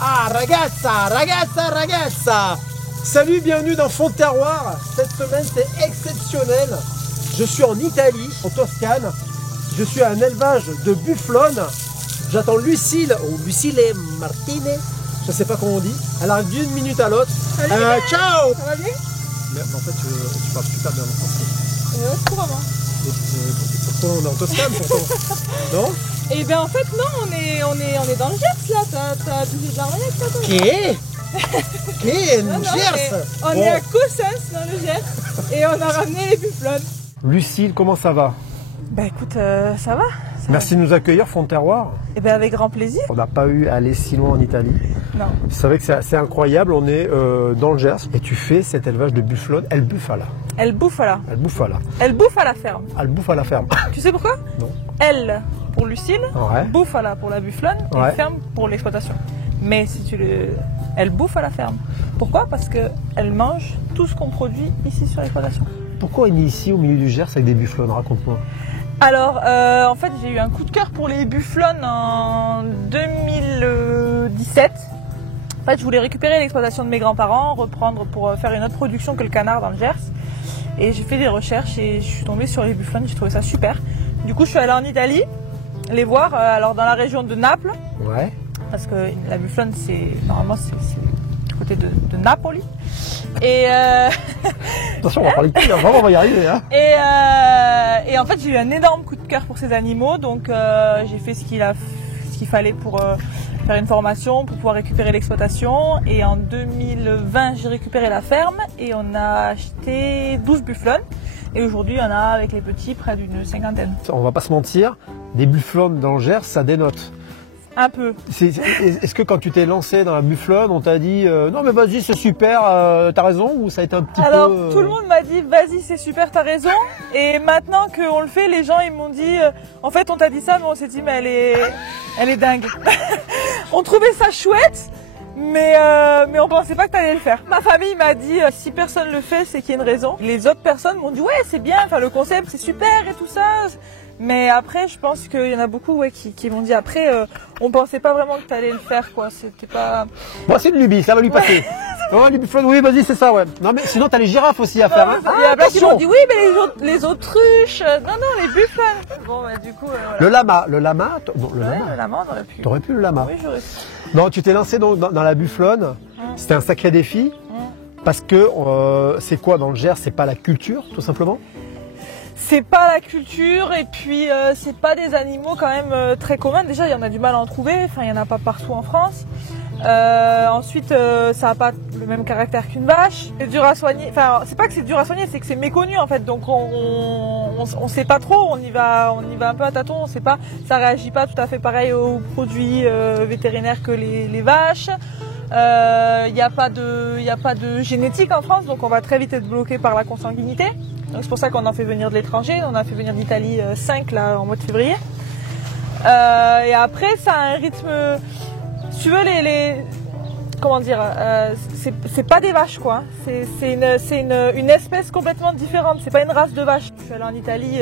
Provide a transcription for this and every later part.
Ah, ragazza. Salut, bienvenue dans Fond de Terroir. Cette semaine, c'est exceptionnel. Je suis en Italie, en Toscane. Je suis à un élevage de bufflonnes. J'attends Lucille, ou Lucille Martine. Je ne sais pas comment on dit. Elle arrive d'une minute à l'autre. Ciao. Ça va bien? Mais en fait, tu parles super bien en français. Couramment. Pourquoi on est en Toscane pourtant? Non? Eh bien en fait non, on est dans le Gers là, t'as touché de l'Armagnac là toi? Qu'est Non, une Gers? on est à Cossens dans le Gers et on a ramené les bufflonnes. Lucille, comment ça va? Bah écoute, ça va. Merci de nous accueillir, Fond de Terroir. Eh bien avec grand plaisir. On n'a pas eu à aller si loin en Italie. Non. Vous savez que c'est assez incroyable, on est dans le Gers et tu fais cet élevage de bufflonnes, elle bouffe à la. Elle bouffe là. Elle bouffe à la. Elle bouffe à la ferme. Elle bouffe à la ferme. Tu sais pourquoi? Non. Elle pour Lucille, Ouais. bouffe à la pour la bufflonne Ouais. et ferme pour l'exploitation. Mais si tu le... Elle bouffe à la ferme. Pourquoi? Parce qu'elle mange tout ce qu'on produit ici sur l'exploitation. Pourquoi on est ici au milieu du Gers avec des bufflonnes? Raconte-moi. Alors, en fait, j'ai eu un coup de cœur pour les bufflonnes en 2017. En fait, je voulais récupérer l'exploitation de mes grands-parents, reprendre pour faire une autre production que le canard dans le Gers. Et j'ai fait des recherches et je suis tombée sur les bufflonnes, j'ai trouvé ça super. Du coup, je suis allée en Italie les voir, alors dans la région de Naples, Ouais. parce que la bufflonne, normalement, c'est du côté de Napoli. Et Attention, on va parler de cul, vraiment on va y arriver. Hein. Et en fait, j'ai eu un énorme coup de cœur pour ces animaux, donc j'ai fait ce qu'il fallait pour faire une formation, pour pouvoir récupérer l'exploitation. Et en 2020, j'ai récupéré la ferme et on a acheté 12 bufflonnes. Et aujourd'hui, il y en a avec les petits près d'une cinquantaine. On va pas se mentir, des bufflonnes dans le Gers, ça dénote. Un peu. Est-ce que quand tu t'es lancé dans la bufflonne, on t'a dit non mais vas-y c'est super, t'as raison, ou ça a été un petit Alors, peu... tout le monde m'a dit vas-y c'est super, t'as raison. Et maintenant qu'on le fait, les gens ils m'ont dit en fait on t'a dit ça mais on s'est dit mais elle est dingue. On trouvait ça chouette. Mais on pensait pas que t'allais le faire. Ma famille m'a dit si personne le fait c'est qu'il y a une raison. Les autres personnes m'ont dit ouais c'est bien, enfin le concept c'est super et tout ça. Mais après je pense qu'il y en a beaucoup qui m'ont dit après on pensait pas vraiment que t'allais le faire quoi. C'était pas... Bon c'est une lubie, ça va lui passer. Ouais, les bufflonnes, oui vas-y c'est ça ouais. Non mais sinon t'as les girafes aussi à faire. Hein. Il y a plein qui m'ont dit oui mais les autruches, non les buffles. Bon bah du coup voilà. Le lama, non, le Ouais, lama. le lama on aurait pu. T'aurais pu le lama. Oui j'aurais pu. Non, tu t'es lancé dans la bufflonne, c'était un sacré défi, parce que c'est quoi dans le Gers, c'est pas la culture tout simplement? C'est pas la culture et puis c'est pas des animaux quand même très communs. Déjà il y en a du mal à en trouver, enfin il y en a pas partout en France. Ensuite ça a pas le même caractère qu'une vache. C'est dur à soigner, enfin c'est pas que c'est dur à soigner, c'est que c'est méconnu en fait. Donc on sait pas trop, on y va un peu à tâtons, on sait pas, ça réagit pas tout à fait pareil aux produits vétérinaires que les vaches. Il n'y a pas de génétique en France, donc on va très vite être bloqué par la consanguinité. Donc c'est pour ça qu'on en fait venir de l'étranger. On a fait venir d'Italie 5 là en mois de février. Et après ça a un rythme. Si tu veux comment dire, c'est pas des vaches quoi. C'est une espèce complètement différente. C'est pas une race de vache. Je suis allée en Italie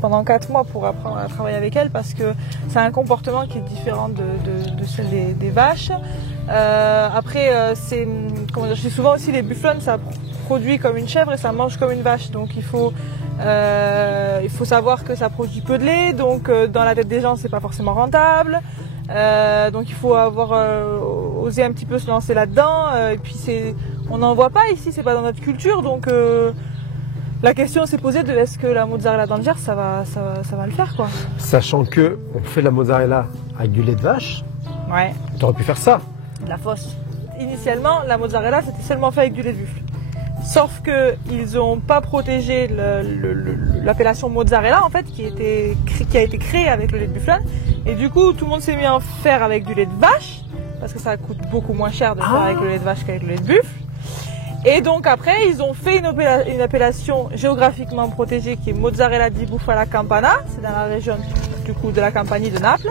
pendant 4 mois pour apprendre à travailler avec elle parce que c'est un comportement qui est différent de celle des vaches. Après, comment dire, je dis souvent aussi les bufflonnes, ça produit comme une chèvre et ça mange comme une vache. Donc il faut savoir que ça produit peu de lait. Donc dans la tête des gens, c'est pas forcément rentable. Donc il faut avoir osé un petit peu se lancer là-dedans. Et puis on n'en voit pas ici, c'est pas dans notre culture. Donc la question s'est posée de est-ce que la mozzarella dans le Gers, ça va le faire quoi. Sachant que on fait de la mozzarella avec du lait de vache, Ouais. t'aurais pu faire ça. De la fausse. Initialement, la mozzarella c'était seulement fait avec du lait de buffle. Sauf qu'ils n'ont pas protégé l'appellation mozzarella en fait, qui a été créée avec le lait de bufflone. Et du coup, tout le monde s'est mis à en faire avec du lait de vache, parce que ça coûte beaucoup moins cher de faire avec le lait de vache qu'avec le lait de buffle. Et donc après, ils ont fait une appellation géographiquement protégée qui est mozzarella di bufala campana. C'est dans la région du coup de la Campanie de Naples.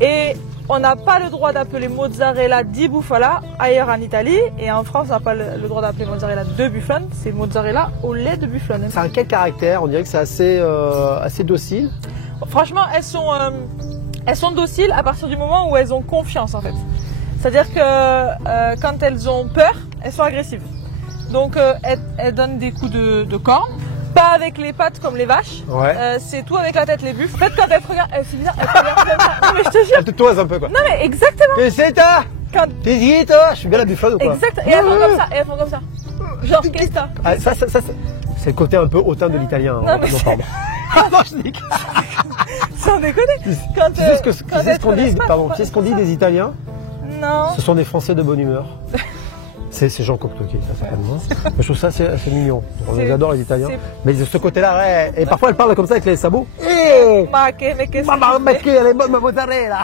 Et on n'a pas le droit d'appeler mozzarella di bufala ailleurs en Italie. Et en France, on n'a pas le droit d'appeler mozzarella de bufflone. C'est mozzarella au lait de bufflone. Ça a quel caractère? On dirait que c'est assez docile. Franchement, elles sont dociles à partir du moment où elles ont confiance en fait. C'est-à-dire que quand elles ont peur, elles sont agressives. Donc elles donnent des coups de corne, pas avec les pattes comme les vaches, c'est tout avec la tête les buffles. En fait quand elles te regardent, c'est bizarre, elles te regardent comme ça. Non mais je te jure. Elle te toise un peu quoi. Non mais exactement. Mais c'est ta Quand... T'es qui toi? Je suis bien la bufflone ou quoi? Exact. Et elles font comme ça, et elles font comme ça. Genre qu'est-ce que t'as? Ah, ça, c'est le côté un peu hautain de l'italien. Non, mais pardon. Non, je dis. Sans déconner. Quand, Tu sais ce qu'on dit, pardon, tu sais ce qu'on dit des Italiens? Non. Ce sont des Français de bonne humeur. C'est Jean Cocteau qui dit ça, c'est pas moi. Je trouve ça assez mignon. J'adore les Italiens. Mais de ce côté-là, ouais. Et parfois elle parle comme ça avec les sabots. Ma qu'est-ce que tu elle est bonne ma mozzarella.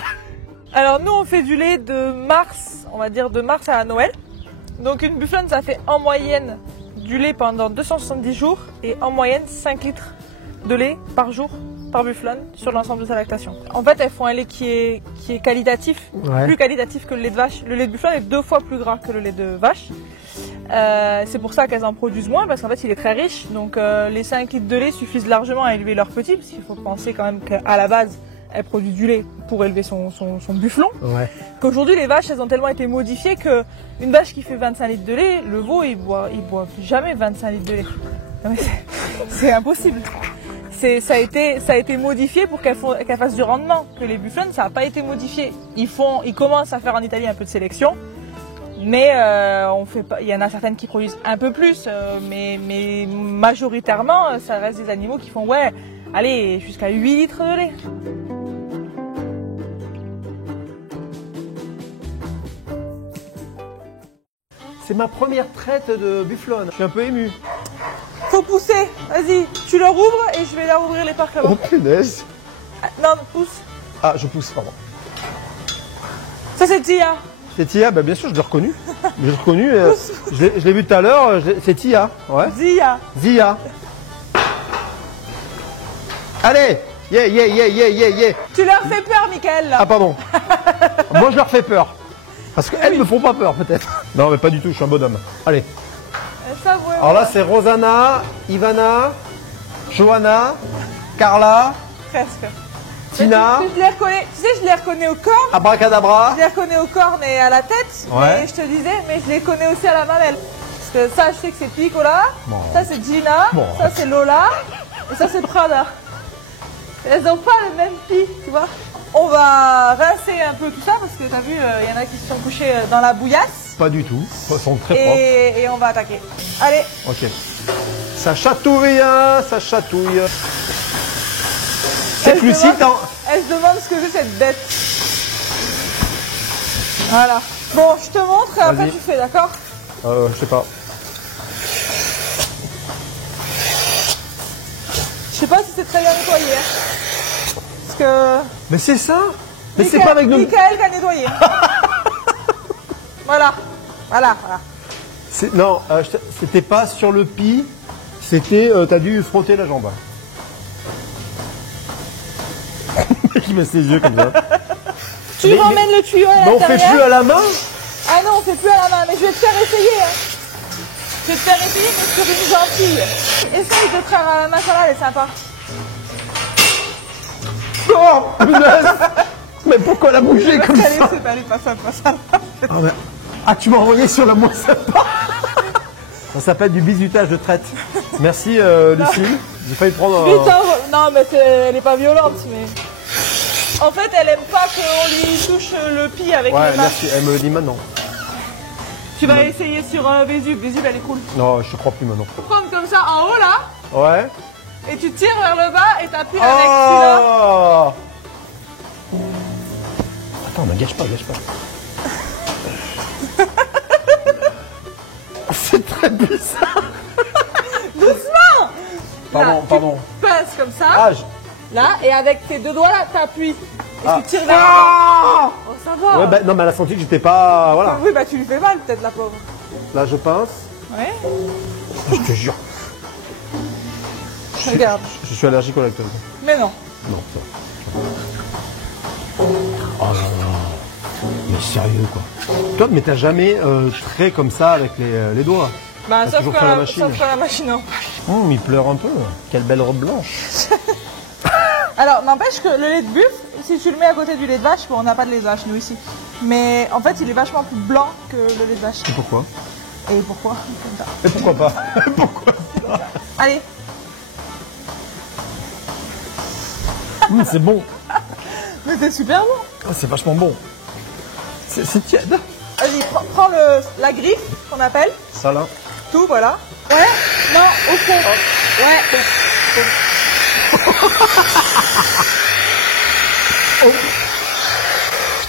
Alors nous on fait du lait de mars, on va dire de mars à Noël. Donc une bufflonne ça fait en moyenne du lait pendant 270 jours et en moyenne 5 litres de lait par jour par bufflonne sur l'ensemble de sa lactation. En fait elles font un lait qui est qualitatif, plus qualitatif que le lait de vache. Le lait de bufflonne est 2 fois plus gras que le lait de vache. C'est pour ça qu'elles en produisent moins parce qu'en fait il est très riche. Donc les 5 litres de lait suffisent largement à élever leurs petits parce qu'il faut penser quand même qu'à la base elle produit du lait pour élever son bufflon. Qu'aujourd'hui les vaches elles ont tellement été modifiées que une vache qui fait 25 litres de lait, le veau il boit jamais 25 litres de lait. C'est impossible. Ça a été modifié pour qu'elle fasse du rendement. Que les bufflonnes ça n'a pas été modifié. Ils commencent à faire en Italie un peu de sélection. Mais il y en a certaines qui produisent un peu plus, mais majoritairement ça reste des animaux qui font allez jusqu'à 8 litres de lait. C'est ma première traite de bufflonne. Je suis un peu ému. Faut pousser, vas-y, tu leur ouvres et je vais leur ouvrir les parcs là-bas. Oh punaise. Non, pousse. Ah, je pousse, pardon. Ça c'est Tia. C'est Tia, bah, bien sûr, je l'ai reconnu. Je l'ai reconnu, je l'ai vu tout à l'heure, c'est Tia. Ouais. Zia. Zia. Allez, yeah. Tu leur fais peur, Michael. Là. Ah pardon. Moi je leur fais peur. Parce qu'elles me font pas peur peut-être. Non mais pas du tout, je suis un bonhomme. Allez. Ça, alors là c'est Rosanna, Ivana, Johanna, Carla, presque. Tina. Tu sais, je les reconnais au corps. Abracadabra. Je les reconnais au corps mais à la tête. Mais je te disais, mais je les connais aussi à la mamelle. Parce que ça je sais que c'est Piccola, ça c'est Gina, ça c'est Lola et ça c'est Prada. Elles n'ont pas le même pied, tu vois. On va rincer un peu tout ça parce que t'as vu, il y en a qui se sont couchés dans la bouillasse. Pas du tout, ils sont très propres. Et on va attaquer. Allez. Ok. Ça chatouille, hein, ça chatouille. C'est lucide. Elle se demande ce que c'est cette bête. Voilà. Bon, je te montre et après tu fais, d'accord? Je sais pas. Je sais pas si c'est très bien nettoyé. Hein. Parce que... Mais c'est ça. Mais c'est pas avec nous. Michael qui a nettoyé. Voilà. Non, c'était pas sur le pis. C'était, t'as dû frotter la jambe. Qui met ses yeux comme ça. Tu ramènes le tuyau à l'intérieur. Mais on fait plus à la main. Ah non, on fait plus à la main. Mais je vais te faire essayer. Hein. Je vais te faire essayer mais sur une gentille. Essaye de faire la masala, elle est sympa. Oh punaise. Mais pourquoi la bouger comme ça? Elle est pas sympa. Ah, tu m'as envoyé sur la moins sympa. Ça s'appelle du bizutage de traite. Merci Lucille. J'ai failli prendre Non mais elle est pas violente mais... En fait elle aime pas qu'on lui touche le pied avec les mains. Merci, elle me le dit maintenant. Tu vas essayer sur Vésub, Vésub elle est cool. Non, je te crois plus maintenant. Tu prends comme ça en haut là. Ouais. Et tu tires vers le bas et t'appuies avec celui-là. Attends, mais gâche pas. C'est très bizarre. Doucement. Pardon. Tu pinces comme ça. Là, et avec tes deux doigts là, t'appuies. Et tu tires vers le bas. Oh, ça va. Ouais, non, mais elle a senti que j'étais pas... Voilà. Oui, tu lui fais mal peut-être la pauvre. Là, je pince. Ouais. Je te jure. Regarde. Je suis allergique au lactose. Mais non. Non, ça va. Oh non. Mais sérieux quoi. Toi, mais t'as jamais trait comme ça avec les doigts. Bah, sauf que la machine, non. Il pleure un peu. Quelle belle robe blanche. Alors, n'empêche que le lait de buffle, si tu le mets à côté du lait de vache, bon, on n'a pas de lait de vache, nous, ici. Mais en fait, il est vachement plus blanc que le lait de vache. Et pourquoi? Et pourquoi? Comme ça. Et pourquoi pas? Pourquoi? Allez. C'est bon. Mais c'est super bon. C'est vachement bon. C'est tiède. Vas-y, prends la griffe qu'on appelle. Ça là. Tout, voilà. Ouais. Non, au fond. Ouais.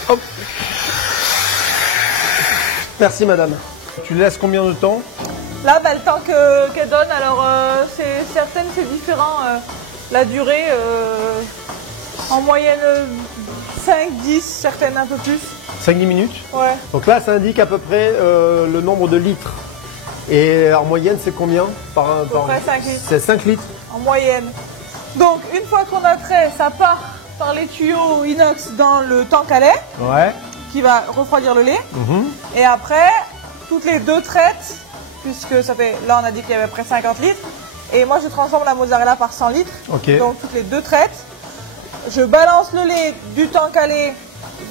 Hop. Merci madame. Tu laisses combien de temps? Là, le temps qu'elle donne, alors certaines c'est différent. La durée, en moyenne 5-10, certaines un peu plus. 5-10 minutes? Ouais. Donc là, ça indique à peu près le nombre de litres. Et en moyenne, c'est combien par près 5 litres. C'est 5 litres. En moyenne. Donc, une fois qu'on a trait, ça part par les tuyaux inox dans le tank à lait, Ouais. qui va refroidir le lait. Mhm. Et après, toutes les 2 traites, puisque ça fait, là on a dit qu'il y avait à peu près 50 litres, et moi je transforme la mozzarella par 100 litres, Ok. donc toutes les 2 traites, je balance le lait du tank à lait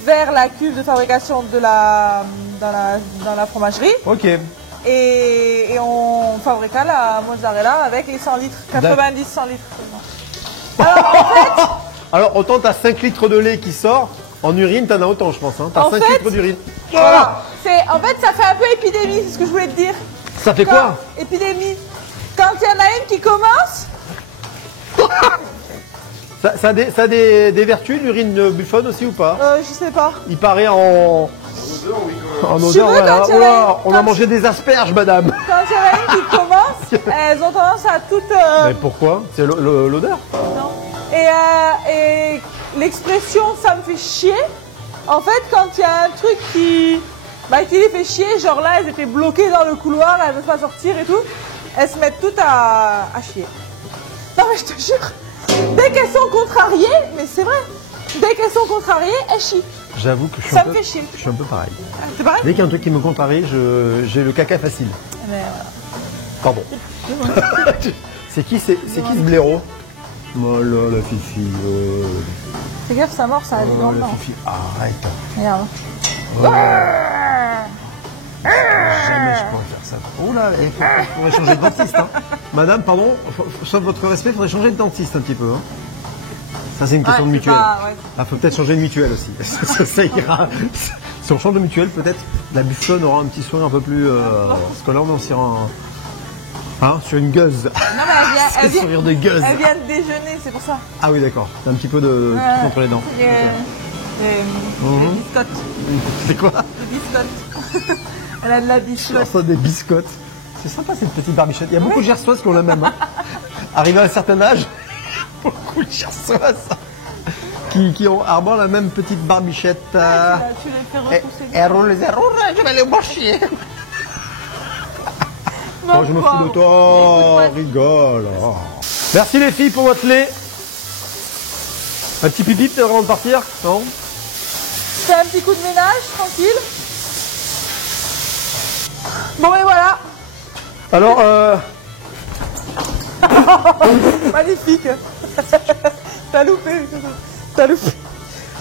vers la cuve de fabrication dans la fromagerie, Ok. et on fabriqua la mozzarella avec les 100 litres, 90-100 litres. Alors en fait, Alors, autant tu as 5 litres de lait qui sort, en urine, tu en as autant, je pense. Hein. Tu as En 5 fait- litres d'urine. voilà. En fait ça fait un peu épidémie, c'est ce que je voulais te dire. Ça fait quoi? Épidémie. Quand il y en a une qui commence, Ça a des vertus, l'urine buffone aussi ou pas? je sais pas. Il paraît en Tu odeur. veux, Ouais, quand il y en a Oula, une- on a mangé des asperges, madame. Quand il y en a une qui commence, elles ont tendance à toutes. Mais pourquoi? C'est l'odeur. Non. Et l'expression ça me fait chier, en fait, quand il y a un truc qui les fait chier, genre là, elles étaient bloquées dans le couloir, elles ne veulent pas sortir et tout, elles se mettent toutes à chier. Non, mais je te jure, dès qu'elles sont contrariées, mais c'est vrai, dès qu'elles sont contrariées, elles chient. J'avoue que Ça me fait chier. je suis un peu pareil. C'est pareil? Dès qu'il y a un truc qui me contrarie, j'ai le caca facile. Mais, Pardon. C'est qui ce blaireau? Oh là, la fifi. fais gaffe, ça mord, ça a du Oh, la lendemain. fifi. Arrête. Regarde. Jamais je pourrais faire ça. Oh là, il faudrait changer de dentiste. Hein. Madame, pardon, sauf votre respect, il faudrait changer de dentiste un petit peu. Hein. Ça, c'est une question de c'est mutuelle. ouais. Ah, faut peut-être changer de mutuelle aussi. Ça ira. Si on change de mutuelle, peut-être la bufflonne aura un petit soin un peu plus. Parce que là, on est sur sur une gueuse. Non, mais C'est le sourire de gueuse. elle vient de déjeuner, c'est pour ça. Ah oui, d'accord. T'as un petit peu de truc entre les dents. Des biscottes. C'est quoi? Des biscottes. Elle a de la biscotte. Ça, des biscottes. C'est sympa cette petite barbichette. Il y a beaucoup de gersoises qui ont la même. Hein. Arrivé à un certain âge, beaucoup de gersoises qui ont arborent la même petite barbichette. Tu les fais repousser. Et roule, je vais les mocher. Non, Oh, je me fous de toi, rigole. Oh. Merci les filles pour votre lait. Un petit pipi peut-être avant de partir? Non? Fais un petit coup de ménage, tranquille. Bon, mais voilà. Alors, Magnifique. T'as loupé. T'as loupé.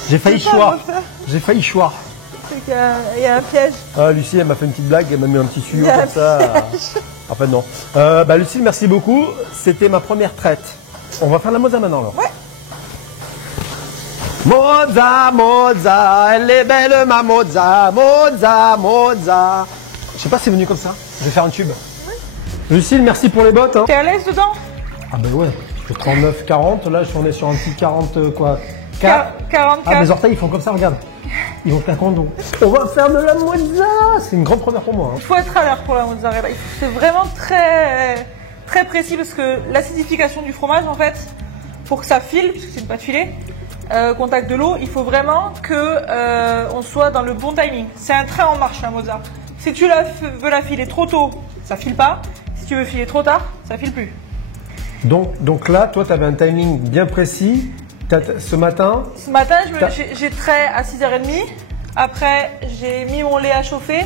j'ai failli C'est pas choir. refaire. J'ai failli choir. C'est qu'il y a un piège. Ah, Lucie, elle m'a fait une petite blague, elle m'a mis un petit tuyau Il y a comme un ça. En fait, non. Lucie, merci beaucoup. C'était ma première traite. On va faire la mozza maintenant, alors. Ouais. Mozza, elle est belle, ma mozza. Je sais pas si c'est venu comme ça. Je vais faire un tube. Lucille, merci pour les bottes. Hein. T'es à l'aise dedans? Ah ben ouais, je fais 39, 40. Là, on est sur un petit 40, quoi. 44. Ah, mes orteils, ils font comme ça, regarde. Ils vont faire condo. On va faire de la mozza. C'est une grande première pour moi. Hein. Il faut être à l'heure pour la mozzarella. C'est vraiment très, très précis parce que l'acidification du fromage, en fait, pour que ça file, puisque c'est une pâte filée, contact de l'eau, il faut vraiment que on soit dans le bon timing. C'est un train en marche, la mozza. Si tu veux la filer trop tôt, ça file pas. Si tu veux filer trop tard, ça file plus. Donc là, toi, tu avais un timing bien précis. Ce matin, Ce matin, j'ai trait à 6h30. Après, j'ai mis mon lait à chauffer.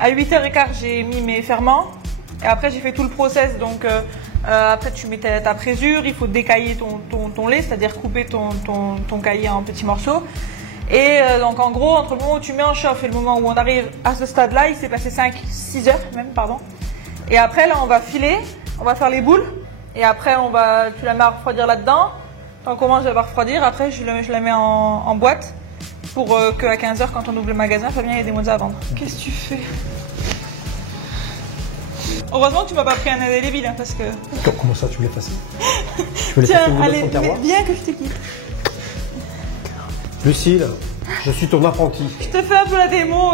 À 8h15, j'ai mis mes ferments. Et après, j'ai fait tout le process. Donc, après, tu mets ta présure. Il faut décailler ton lait, c'est-à-dire couper ton caillé en petits morceaux. Et donc en gros, entre le moment où tu mets en chauffe et le moment où on arrive à ce stade-là, il s'est passé 6 heures même, pardon. Et après là, on va filer, on va faire les boules. Et après, tu la mets à refroidir là-dedans. Quand on commence à refroidir, après je la mets en boîte pour qu'à 15 heures, quand on ouvre le magasin, Fabien, il y a des mozzas à vendre. Qu'est-ce que tu fais? Heureusement que tu m'as pas pris un indélébile, hein, parce que... Comment ça, tu veux l'effacer? Tu veux Tiens, l'effacer allez, son terroir? viens que je t'équipe. Lucille, je suis ton apprenti. Je te fais un peu la démo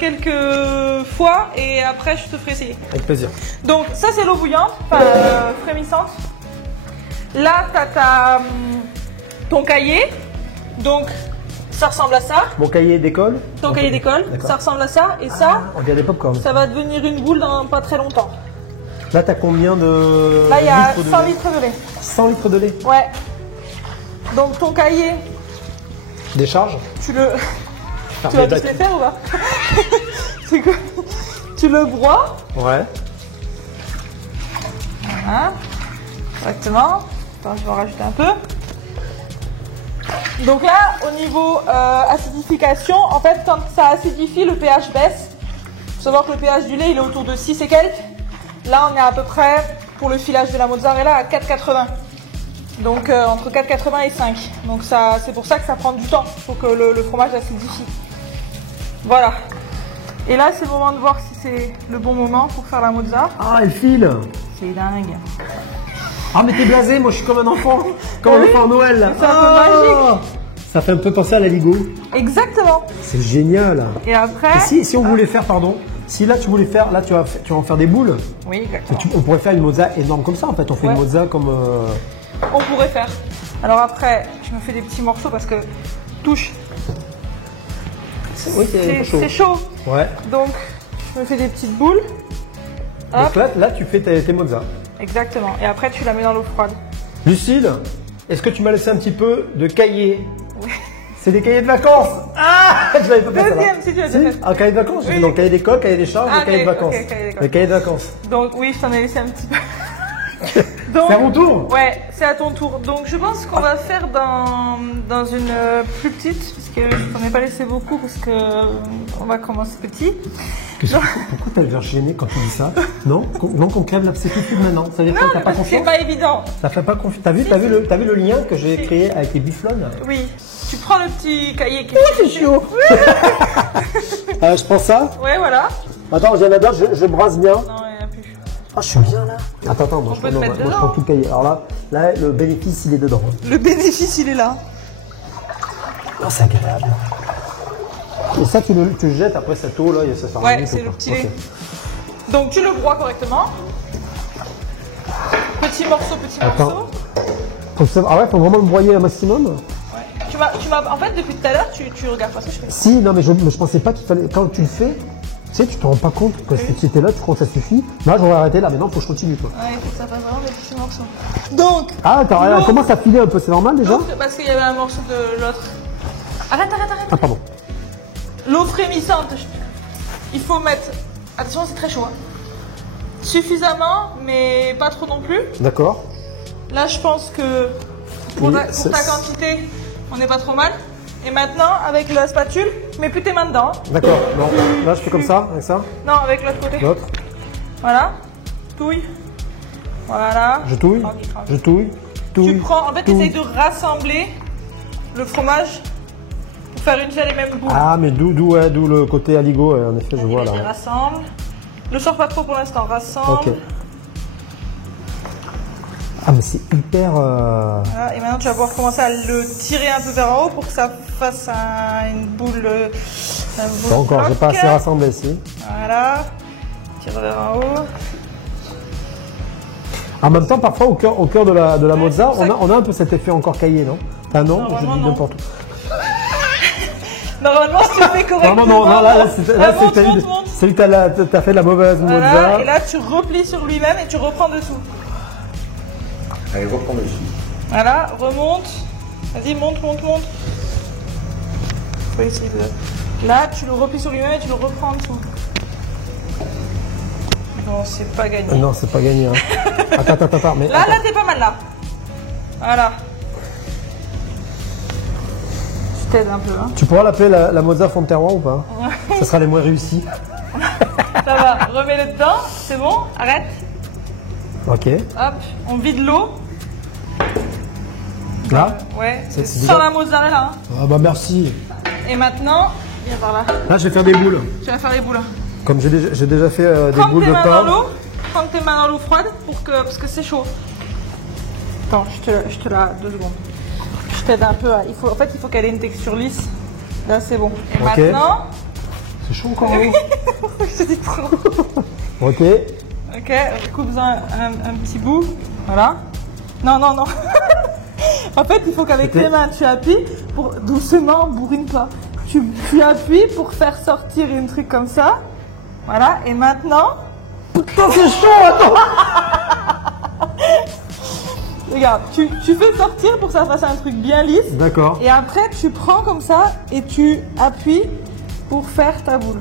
quelques fois et après je te ferai essayer. Avec plaisir. Donc ça c'est l'eau bouillante, enfin frémissante. Là tu as ton cahier, donc ça ressemble à ça. Mon cahier d'école? Ton cahier d'école, ça ressemble à ça et ça, on vient des popcorn. Ça va devenir une boule dans pas très longtemps. Là t'as combien de... Là il y a litres de 100 lait? litres de lait. 100 litres de lait? Ouais. Donc ton cahier... Décharge? Tu vas tous les faire ou pas? Tu le broies. Ouais. Voilà. Correctement. Attends, je vais en rajouter un peu. Donc là, au niveau acidification, en fait, quand ça acidifie, le pH baisse. Il faut savoir que le pH du lait, il est autour de 6 et quelques. Là, on est à peu près, pour le filage de la mozzarella, à 4,80. Donc entre 4,80 et 5. Donc c'est pour ça que ça prend du temps. Il faut que le fromage acidifie. Voilà. Et là, c'est le moment de voir si c'est le bon moment pour faire la mozza. Ah, elle file. C'est dingue. Ah, mais t'es blasé, moi je suis comme un enfant. Comme un enfant à Noël. C'est un peu magique. Ça fait un peu penser à la Ligo. Exactement. C'est génial. Et après... Et si on voulait faire, pardon, si là tu voulais faire, là tu vas en faire des boules. Oui, exactement. On pourrait faire une mozza énorme comme ça en fait. On fait une mozza comme... On pourrait faire. Alors après, je me fais des petits morceaux parce que touche. Oui, c'est chaud. Ouais. Donc, je me fais des petites boules. Donc là, tu fais tes mozzas. Exactement. Et après, tu la mets dans l'eau froide. Lucille, est-ce que tu m'as laissé un petit peu de cahiers? Oui. C'est des cahiers de vacances. Ah, je l'avais pas fait. Deuxième, si tu as déjà fait. Un cahier de vacances. Oui. Donc cahier d'école, cahier des charges, et cahier de vacances. Okay, cahier d'école. Le cahier de vacances. Donc oui, je t'en ai laissé un petit peu. C'est à mon tour. Ouais, c'est à ton tour. Donc je pense qu'on va faire dans une plus petite, parce que je t'en ai pas laissé beaucoup, parce que on va commencer petit. Pourquoi t'as l'air gêné quand tu dis ça? Non, qu'on crève là, c'est tout de suite maintenant. Ça veut dire que t'as pas confiance. C'est pas évident. Ça fait pas confiance. T'as vu le lien que j'ai créé avec les biflones? Oui. Tu prends le petit cahier qui c'est chaud. Je prends ça. Ouais, voilà. Attends, j'ai la date, je brasse bien. Non, il n'y en a plus. Ah, je suis bien là. Attends, moi, je prends tout le cahier. Alors là, le bénéfice, il est dedans. Le bénéfice, il est là. Oh, c'est agréable. Et ça, tu le jettes après cette eau là, ça sert à rien. Ouais, c'est le petit lait. Donc tu le broies correctement. Petit morceau, morceau. Ah ouais, faut vraiment le broyer un maximum. Ouais. En fait, depuis tout à l'heure, tu regardes pas ce que je fais. Si, non, mais je pensais pas qu'il fallait. Quand tu le fais, tu sais, tu te rends pas compte que si tu étais là, tu crois que ça suffit. Là, j'aurais arrêté là, maintenant, faut que je continue. Quoi. Ouais, il faut que ça fasse vraiment des petits morceaux. Donc. Ah, elle commence à filer un peu, c'est normal déjà? Parce qu'il y avait un morceau de l'autre. Arrête. Ah, pardon. L'eau frémissante, il faut mettre. Attention, c'est très chaud. Hein. Suffisamment, mais pas trop non plus. D'accord. Là, je pense que pour ta quantité, on n'est pas trop mal. Et maintenant, avec la spatule, mets plus tes mains dedans. D'accord. Bon, là, je fais comme ça, avec ça. Non, avec l'autre côté. L'autre. Voilà. Touille. Voilà. Je touille. Je touille. Tu prends. En fait, tu essayes de rassembler le fromage pour faire une seule et même boule. Ah, mais d'où le côté aligot, en effet, je vois là. Rassemble. Ne sors pas trop pour l'instant, rassemble. Ok. Ah, mais c'est hyper... Voilà, et maintenant, tu vas pouvoir commencer à le tirer un peu vers en haut pour que ça fasse une boule... Pas encore, j'ai pas assez rassemblé ici. Voilà. Tire vers en haut. En même temps, parfois, au cœur de la mozza, on a un peu cet effet encore caillé, non? Enfin non, je dis n'importe où. Normalement, si tu fais correctement. Non, là c'est celui que t'as fait la mauvaise mozza. Et là, tu replies sur lui-même et tu reprends dessous. Allez, reprends dessus. Voilà, remonte. Vas-y, monte. Faut essayer de... Là, tu le replies sur lui-même et tu le reprends en dessous. Bon, c'est pas gagné. Non, c'est pas gagné. Hein. Attends, mais... Là, t'es pas mal là. Voilà. t'aide un peu. Hein. Tu pourras l'appeler la mozza fond de terroir ou pas? Ça sera les moins réussis. Ça va, remets-le dedans, c'est bon, arrête. Ok. Hop, on vide l'eau. Là? Ouais, C'est sans déjà... la mozzarella. Hein. Ah bah merci. Et maintenant, viens par là. Là, je vais faire des boules. Tu vas faire les boules. Comme j'ai déjà fait des boules de pain. Prends tes mains dans l'eau froide parce que c'est chaud. Attends, je te la 2 secondes. Je t'aide un peu. En fait, il faut qu'elle ait une texture lisse. Là, c'est bon. Et maintenant... C'est chaud encore. Hein. Je te dis trop. Ok. Ok, coupe-en un petit bout. Voilà. Non. En fait, il faut qu'avec tes mains, tu appuies pour doucement, bourrine pas. Tu appuies pour faire sortir un truc comme ça. Voilà. Et maintenant... Putain, c'est chaud, attends. Regarde, tu fais sortir pour que ça fasse un truc bien lisse. D'accord. Et après, tu prends comme ça et tu appuies pour faire ta boule.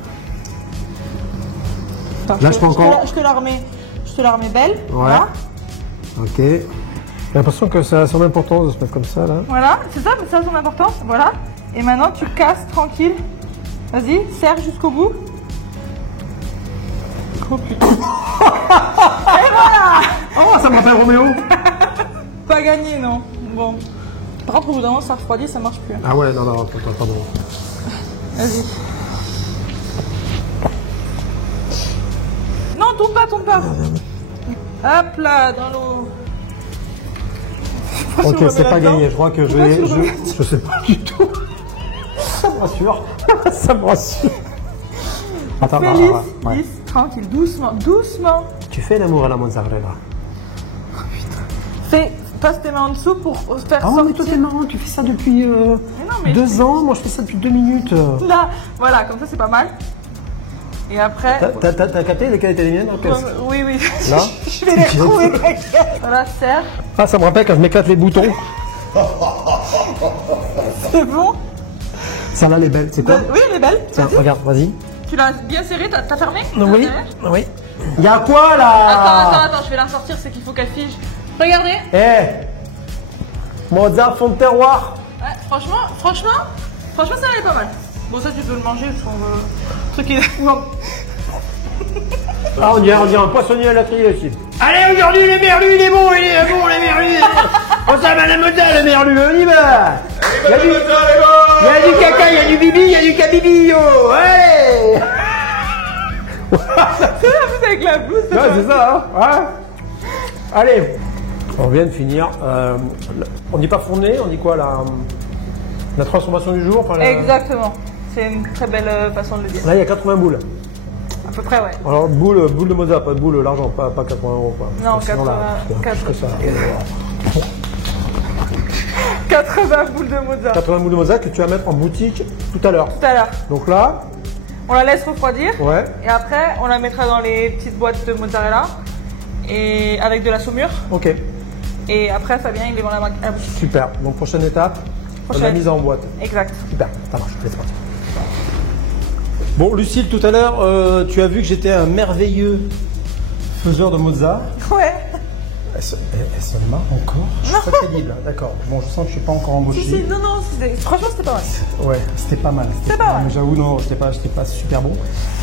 Attends, là, je peux encore... Je te la remets belle. Ouais. Voilà. Ok. J'ai l'impression que ça a son importance de se mettre comme ça, là. Voilà, c'est ça, mais ça a son importance. Voilà. Et maintenant, tu casses tranquille. Vas-y, serre jusqu'au bout. Oh putain. Et voilà. Oh, ça me rappelle Roméo. Pas gagné, non. Bon. Par contre, au bout d'un moment, ça refroidit, ça marche plus. Ah ouais, non, attends, pardon. Vas-y. Non, tourne pas. Hop là, dans l'eau. Ok, c'est pas gagné. Je crois que je sais pas du tout. Ça me rassure. Ça me rassure. Attends, fais lisse, tranquille, doucement. Tu fais l'amour à la mozzarella. Oh putain. Passe tes mains en dessous pour faire sortir. Mais toi t'es marrant, tu fais ça depuis 2 ans. Moi je fais ça depuis 2 minutes. Là, voilà, comme ça c'est pas mal. Et après... T'as capté lesquelles étaient les miennes? Oui. Là. Je vais les retrouver. Voilà, serre. Ah, ça me rappelle quand je m'éclate les boutons. C'est bon? Ça là, elle est belle. C'est quoi? Oui, elle est belle. Tiens, regarde, vas-y. Tu l'as bien serrée, t'as fermé? Oui. Il y a quoi là? Attends, je vais la sortir, c'est qu'il faut qu'elle fige. Regardez. Mozza fond de terroir. Ouais, franchement, ça elle est pas mal. Bon, ça tu peux le manger parce qu'on veut... Truc qui... Ah, on dirait un poissonnier à la criée aussi. Allez, aujourd'hui, les merlus, il est bon, les merlus. On s'en va à la mozza, le merlu, on y va. Il y a du caca, il y a du bibi, il y a du cabibi, oh, allez. C'est la plus avec la blouse. Ouais, c'est ça, hein, ouais. Allez. On vient de finir. On dit pas fourner, on dit quoi, la transformation du jour. Exactement. C'est une très belle façon de le dire. Là, il y a 80 boules. À peu près, ouais. Alors, boule de mozza, pas de boule, l'argent, pas 80 €. Quoi. Non, sinon, 80. Là, plus que ça. 80 boules de mozza. 80 boules de mozza que tu vas mettre en boutique tout à l'heure. Tout à l'heure. Donc là. On la laisse refroidir. Ouais. Et après, on la mettra dans les petites boîtes de mozzarella. Et avec de la saumure. Ok. Et après, Fabien, il les vend à la boutique. Super. Donc, prochaine étape, la mise en boîte. Exact. Super. Ça marche. Laisse partir. Bon, Lucille, tout à l'heure, tu as vu que j'étais un merveilleux faiseur de mozza. Ouais. Elle se marre encore. Je suis pas crédible. D'accord. Bon, je sens que je suis pas encore embauché. Non, franchement, c'était pas mal. Ouais, c'était pas mal. C'était pas mal. Mais j'avoue, non, j'étais pas super bon.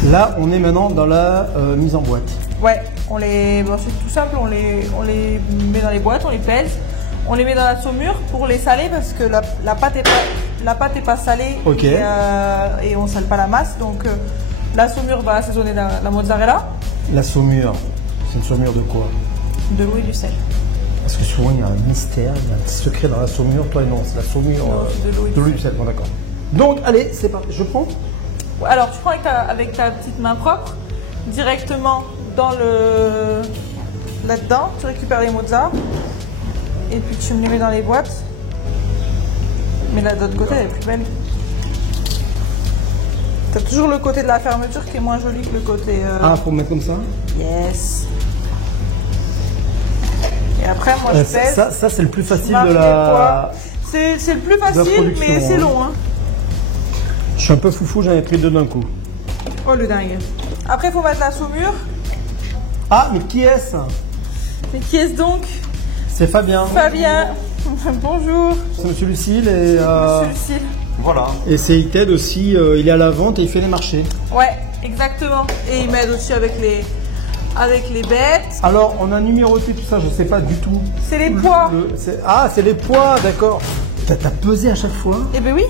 Là, on est maintenant dans la mise en boîte. Ouais, c'est tout simple, on les met dans les boîtes, on les pèse, on les met dans la saumure pour les saler parce que la pâte est pas salée. Ok. Et on sale pas la masse, donc la saumure va assaisonner la mozzarella. La saumure, c'est une saumure de quoi? De l'eau et du sel. Parce que souvent il y a un mystère, il y a un petit secret dans la saumure. Toi non, c'est la saumure de l'eau et du sel. Bon, d'accord. Donc allez, c'est parti. Je prends. Alors tu prends avec ta petite main propre directement dans là-dedans, tu récupères les mozzas et puis tu me les mets dans les boîtes. Mais là de l'autre côté elle est plus belle. T'as toujours le côté de la fermeture qui est moins joli que le côté... Ah, faut mettre comme ça? Yes. Et après moi je pèse. Ça c'est le plus facile de la... C'est le plus facile mais c'est long. Hein. Je suis un peu foufou, j'en ai pris 2 d'un coup. Oh le dingue. Après il faut mettre la saumure. Ah, mais qui est-ce? Mais qui est-ce donc? C'est Fabien. Fabien. Bonjour. C'est Monsieur Lucille et... Monsieur Lucille. Voilà. Et CITED aussi, il est à la vente et il fait les marchés. Ouais, exactement. Et il m'aide aussi avec les bêtes. Alors, on a numéroté tout ça, je sais pas du tout. C'est les poids. C'est les poids, d'accord. T'as pesé à chaque fois? Eh ben oui.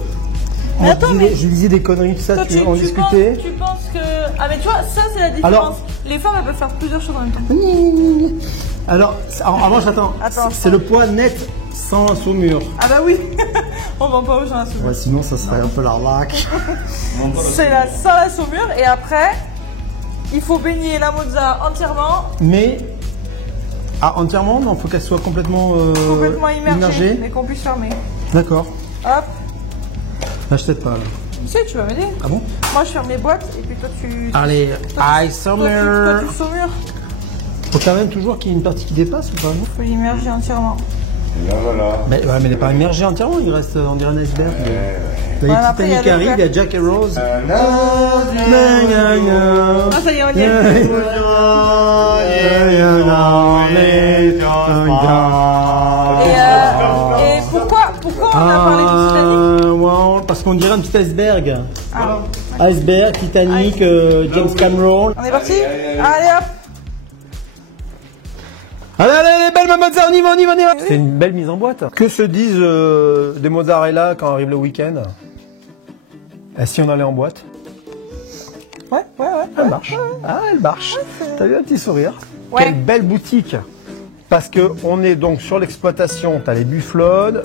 Mais attends, mais je disais des conneries, tout ça, toi, on discutait. Tu penses que... Ah mais tu vois, ça c'est la différence. Alors, les femmes elles peuvent faire plusieurs choses en même temps. Alors, en revanche, attends. C'est le poids net sans saumure. Ah bah oui. On vend pas aux gens la saumure. Ouais, sinon ça serait un peu l'arnaque. C'est sans la saumure et après, il faut baigner la mozza entièrement. Mais... Ah, entièrement? Non, il faut qu'elle soit complètement immergée. Mais qu'on puisse fermer. D'accord. Hop. Là, je t'aide pas. Là. Tu sais, tu vas m'aider. Ah bon? Moi, je ferme mes boîtes et puis toi, tu... Allez, aïe, saumure. Toi, tu saumures. Faut quand même toujours qu'il y ait une partie qui dépasse ou pas? Il faut immerger entièrement. Là, voilà. Mais il n'est pas immergé entièrement, il reste, on dirait un iceberg. Il y a Titanic qui arrive, il y a Jack et Rose. Ah, ça y est, on y est. Et pourquoi on a parlé du Titanic? Parce qu'on dirait un petit iceberg. Ah. Iceberg, Titanic, James Cameron. On est parti? Allez hop. Allez, belle mozza, on y va. C'est une belle mise en boîte. Que se disent des mozzarella quand arrive le week-end? Est-ce si on allait en boîte? Ouais. Elle marche. Ah, elle marche. T'as vu un petit sourire? Ouais. Quelle belle boutique. Parce que on est donc sur l'exploitation, tu as les bufflonnes,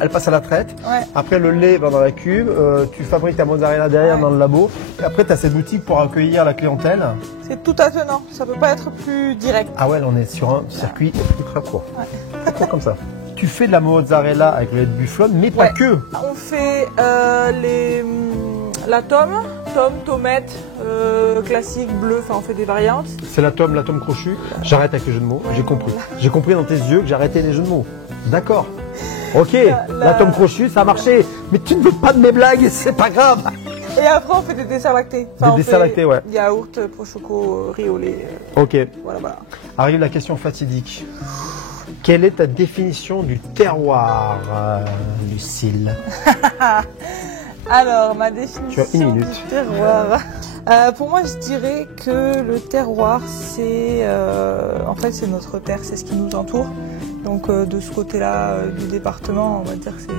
elles passent à la traite. Ouais. Après le lait va dans la cuve, tu fabriques ta mozzarella derrière dans le labo. Et après tu as cette boutique pour accueillir la clientèle. C'est tout attenant, ça peut pas être plus direct. Ah ouais, là, on est sur un circuit ultra court. Ouais. Très court comme ça. Tu fais de la mozzarella avec le lait de bufflonne, mais pas que. On fait la tomate, classique, bleu, enfin on fait des variantes. C'est la tome crochue. J'arrête avec les jeux de mots, j'ai compris. J'ai compris dans tes yeux que j'arrêtais les jeux de mots. D'accord. Ok, la tome crochue, ça a marché. Mais tu ne veux pas de mes blagues, c'est pas grave. Et après on fait des desserts lactés. Des desserts lactés, ouais. Yaourt, prosciutto, riz au lait. Ok. Voilà. Arrive la question fatidique. Quelle est ta définition du terroir, Lucille? Alors, ma définition du terroir. Pour moi, je dirais que le terroir, c'est en fait c'est notre terre, c'est ce qui nous entoure. Donc de ce côté-là du département, on va dire que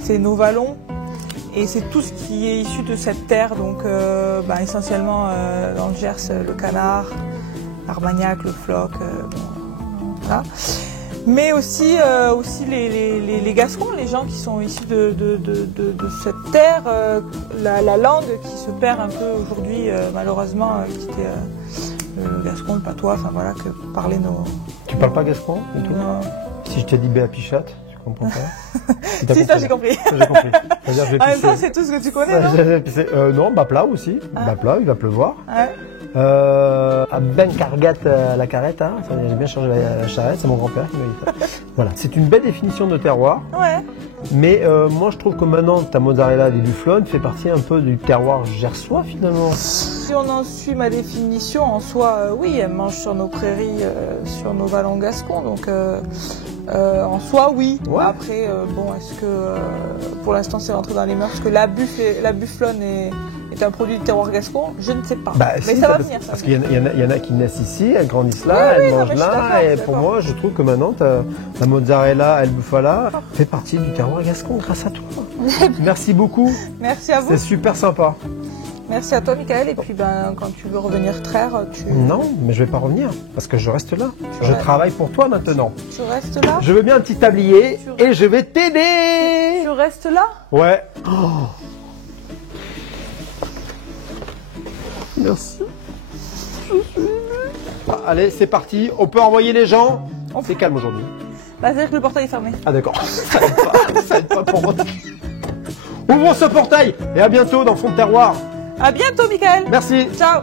c'est nos vallons. Et c'est tout ce qui est issu de cette terre, donc essentiellement dans le Gers, le canard, l'Armagnac, le floc, voilà. Mais aussi les Gascons, les gens qui sont issus de cette terre, la langue qui se perd un peu aujourd'hui, malheureusement, qui était le gascon, le patois, enfin voilà, que parlaient nos... Tu parles pas gascon du tout? Non. Si je t'ai dit Béapichat, tu comprends pas? Si, ça j'ai compris. J'ai compris. En même temps, c'est tout ce que tu connais, non? Non, Bapla aussi. Bapla, il va pleuvoir. Ouais. À Ben Cargat la carrette, hein. J'ai bien changé la charrette, c'est mon grand-père qui m'a dit ça. Voilà, c'est une belle définition de terroir. Ouais. Mais moi je trouve que maintenant ta mozzarella des bufflonnes fait partie un peu du terroir gersois finalement. Si on en suit ma définition, en soi, oui, elle mange sur nos prairies, sur nos vallons gascons, donc en soi, oui. Ouais. Après, est-ce que pour l'instant c'est rentré dans les mœurs, est-ce que la bufflonne est un produit du terroir gascon? Je ne sais pas. Mais si, ça va venir. Parce qu'il y en a qui naissent ici, elles grandissent là, elles mangent là. Et pour moi, je trouve que maintenant, la mozzarella, el bufala fait partie du terroir gascon grâce à toi. Merci beaucoup. Merci à vous. C'est super sympa. Merci à toi, Michael. Et puis, quand tu veux revenir traire, Non, mais je vais pas revenir parce que je reste là. Je travaille pour toi maintenant. Tu restes là? Je veux bien un petit tablier et je vais t'aider. Tu restes là? Ouais. Oh. Merci. Je suis ému. Allez, c'est parti. On peut envoyer les gens. C'est calme aujourd'hui. C'est-à-dire que le portail est fermé. Ah d'accord. Ça aide pas. Ça aide pas pour moi. Ouvrons ce portail et à bientôt dans Fond de Terroir. À bientôt, Michael. Merci. Ciao.